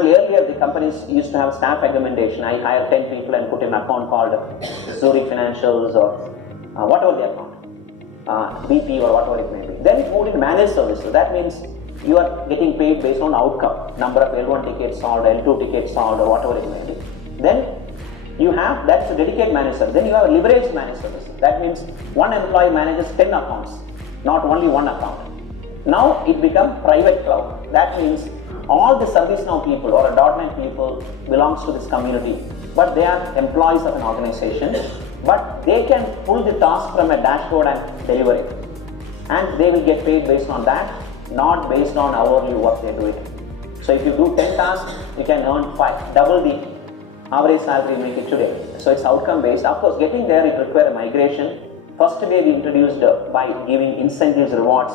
example, earlier the companies used to have staff augmentation. I hire 10 people and put in an account called Zurich Financials or whatever the account, BP or whatever it may be. Then it moved into managed services. That means you are getting paid based on outcome, number of L1 tickets solved, L2 tickets solved, or whatever it may be. Then you have, that's a dedicated managed service. Then you have a leveraged managed services. That means one employee manages 10 accounts, not only one account. Now it becomes private cloud. That means all the ServiceNow people or .NET people belongs to this community, but they are employees of an organization, but they can pull the task from a dashboard and deliver it. And they will get paid based on that, not based on hourly work they're doing. So if you do 10 tasks, you can earn double the average salary you make it today. So it's outcome based. Of course, getting there, it requires a migration. First way we introduced by giving incentives, rewards,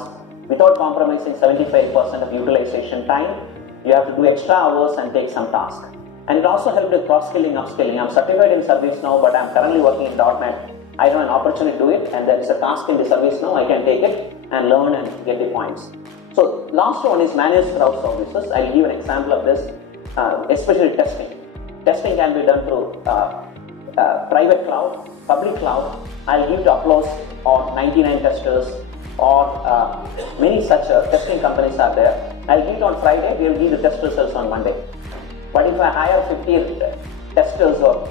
without compromising 75% of utilization time. You have to do extra hours and take some task. And it also helped with cross-skilling, upskilling. I'm certified in ServiceNow, but I'm currently working in .NET. I have an opportunity to do it, and there is a task in the ServiceNow. I can take it and learn and get the points. So last one is managed cloud services. I'll give an example of this, especially testing. Testing can be done through private cloud, public cloud. I'll give the applause or 99 testers or many such testing companies are there. I'll give it on Friday, we'll give the test results on Monday. But if I hire 50 testers or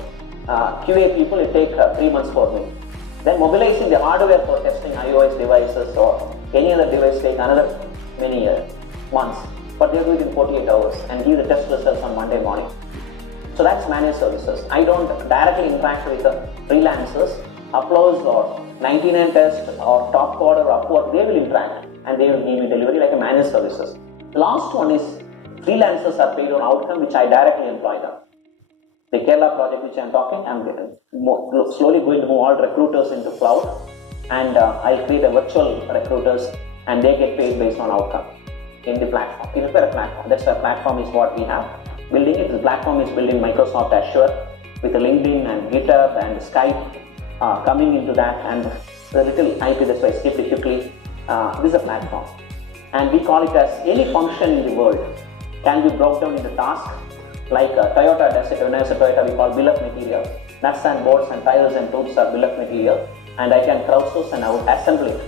QA people, it takes 3 months for me. Then mobilizing the hardware for testing iOS devices or any other device take another many months. But they'll do it in 48 hours and give the test results on Monday morning. So that's managed services. I don't directly interact with the freelancers. Applause or 99 Test or Top Code or Upwork, they will interact and they will give me delivery like a managed services. The last one is freelancers are paid on outcome, which I directly employ them. The Kerala project which I am talking, I'm slowly going to move all recruiters into cloud, and I'll create a virtual recruiters and they get paid based on outcome in the platform. We require a platform. That's why platform is what we have. Building it, the platform is built in Microsoft Azure with LinkedIn and GitHub and Skype coming into that, and the little IP, that's why I skipped it quickly. This is a platform, and we call it as any function in the world can be broken down into tasks. Like Toyota does it. When I say Toyota, we call bill of material. Nuts and bolts and tires and tubes are bill of material, and I can crowdsource and I would assemble it.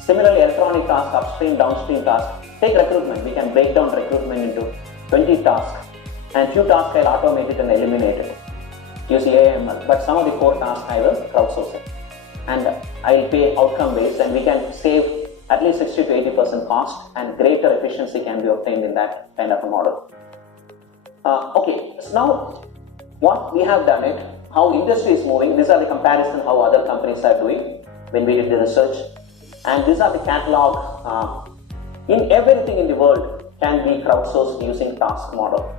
Similarly, electronic tasks, upstream, downstream tasks. Take recruitment. We can break down recruitment into 20 tasks, and few tasks I'll automate it and eliminate it using AML. But some of the core tasks I will crowdsource it, and I'll pay outcome based, and we can save at least 60 to 80% cost, and greater efficiency can be obtained in that kind of a model. Okay, so now what we have done it, how industry is moving. These are the comparison how other companies are doing when we did the research, and these are the catalog. In everything in the world can be crowdsourced using task model.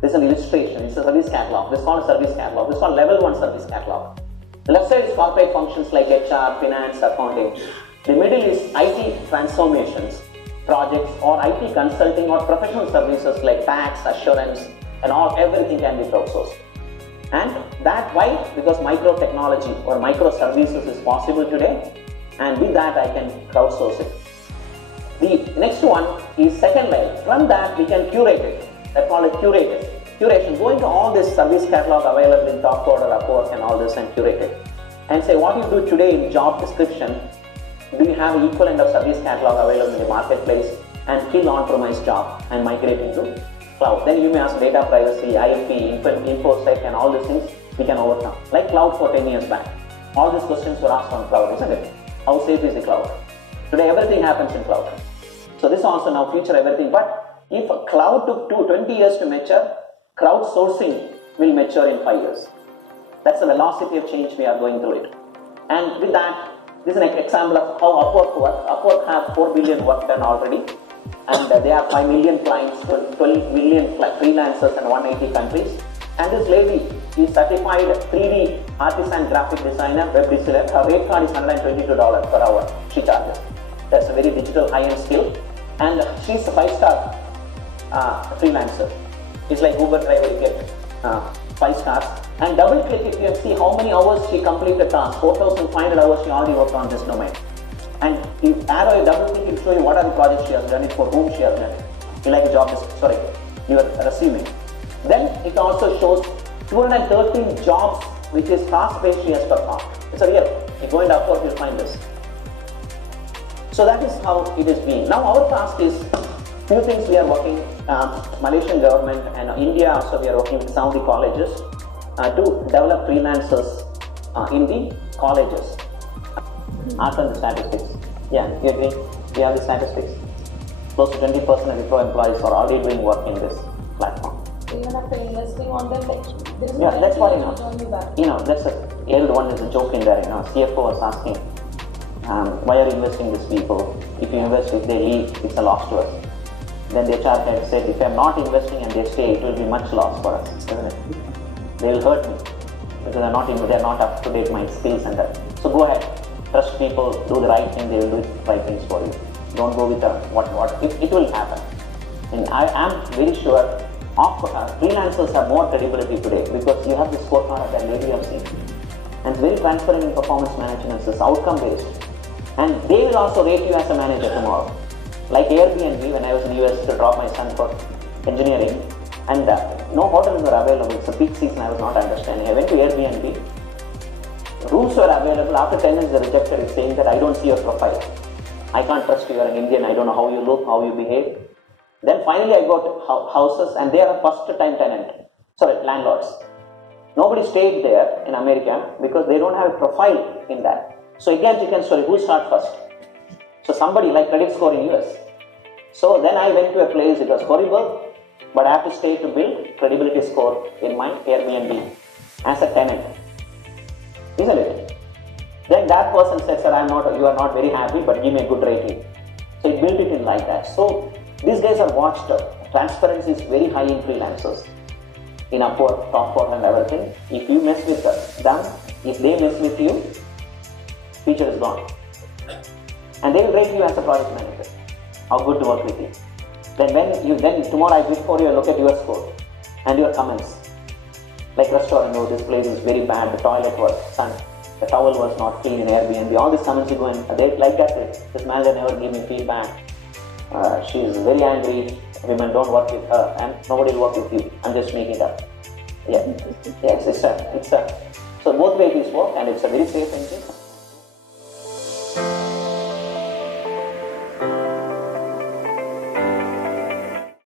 This is an illustration. It's a service catalog. This is called a service catalog. This is called level 1 service catalog. The left side is corporate functions like HR, finance, accounting. The middle is IT transformations, projects, or IT consulting or professional services like tax, assurance, and everything can be crowdsourced. And that why? Because micro technology or microservices is possible today, and with that I can crowdsource it. The next one is second layer. From that we can curate it. That's called a curation. Go into all this service catalog available in Top Code or Upwork and all this and curate it. And say what you do today in job description, do you have equivalent of service catalog available in the marketplace, and kill on-premise job and migrate into cloud. Then you may ask data privacy, IP, InfoSec and all these things we can overcome. Like cloud for 10 years back. All these questions were asked on cloud, isn't it? How safe is the cloud? Today everything happens in cloud. So this also now future everything. But if a cloud took 20 years to mature, crowdsourcing will mature in 5 years. That's the velocity of change we are going through it. And with that, this is an example of how Upwork works. Upwork have 4 billion work done already, and they have 5 million clients, 12 million freelancers in 180 countries. And this lady is certified 3D artisan graphic designer, web designer. Her rate card is $122 per hour. She charges. That's a very digital high-end skill, and she's a 5-star freelancer. It's like Uber driver, you get 5 stars. And double click it, you can see how many hours she completed the task. 4,500 hours she already worked on this domain. And you arrow, you double click, it will show you what are the projects she has done it, for whom she has done it. You like a job description, your resume. Then it also shows 213 jobs which is task-based she has performed. It's a real. You go and upload, you'll find this. So that is how it is being. Now our task is few things we are working. Malaysian government and India also we are working with some of the colleges to develop freelancers in the colleges. After the statistics, yeah, you agree? We have the statistics. Close to 20% of the pro employees are already doing work in this platform. Even after investing on them, like, there is Yeah, that's what that's everyone is a joke in there. CFO was asking, why are you investing these people? If you invest, if they leave, it's a loss to us. Then the HR head said, if I'm not investing and they stay, it will be much loss for us, isn't it? They will hurt me because they're not up to date my skills and that. So go ahead, trust people, do the right thing, they will do the right things for you. Don't go with it will happen. And I am very sure freelancers have more credibility today because you have the scorecard that lady have seen. And it's very transparent in performance management, it's outcome based. And they will also rate you as a manager tomorrow. Like Airbnb, when I was in the US to drop my son for engineering, and no hotels were available. It's a peak season, I was not understanding. I went to Airbnb. Rooms were available. After 10 minutes, they rejected it, saying that I don't see your profile. I can't trust you. You're an Indian. I don't know how you look, how you behave. Then finally, I got houses, and they are a first-time landlords. Nobody stayed there in America because they don't have a profile in that. So again, chicken story. Who start first? So somebody like credit score in US. So then I went to a place. It was horrible. But I have to stay to build credibility score in my Airbnb as a tenant. Isn't it? Then that person said, sir, you are not very happy, but give me a good rating. So it built it in like that. So these guys are watched. Transparency is very high in freelancers. In Upwork, Topwork and everything. If you mess with them, if they mess with you, feature is gone. And they will rate you as a project manager. How good to work with you. Then tomorrow I before you look at your score and your comments. Like restaurant, this place is very bad, the toilet was the towel was not clean in Airbnb. All these comments you go and they like that. This manager never gave me feedback. She is very angry. Women don't work with her and nobody will work with you. I'm just making it up. Yeah. Yes, it's a. So both ways it works and it's a very safe engine.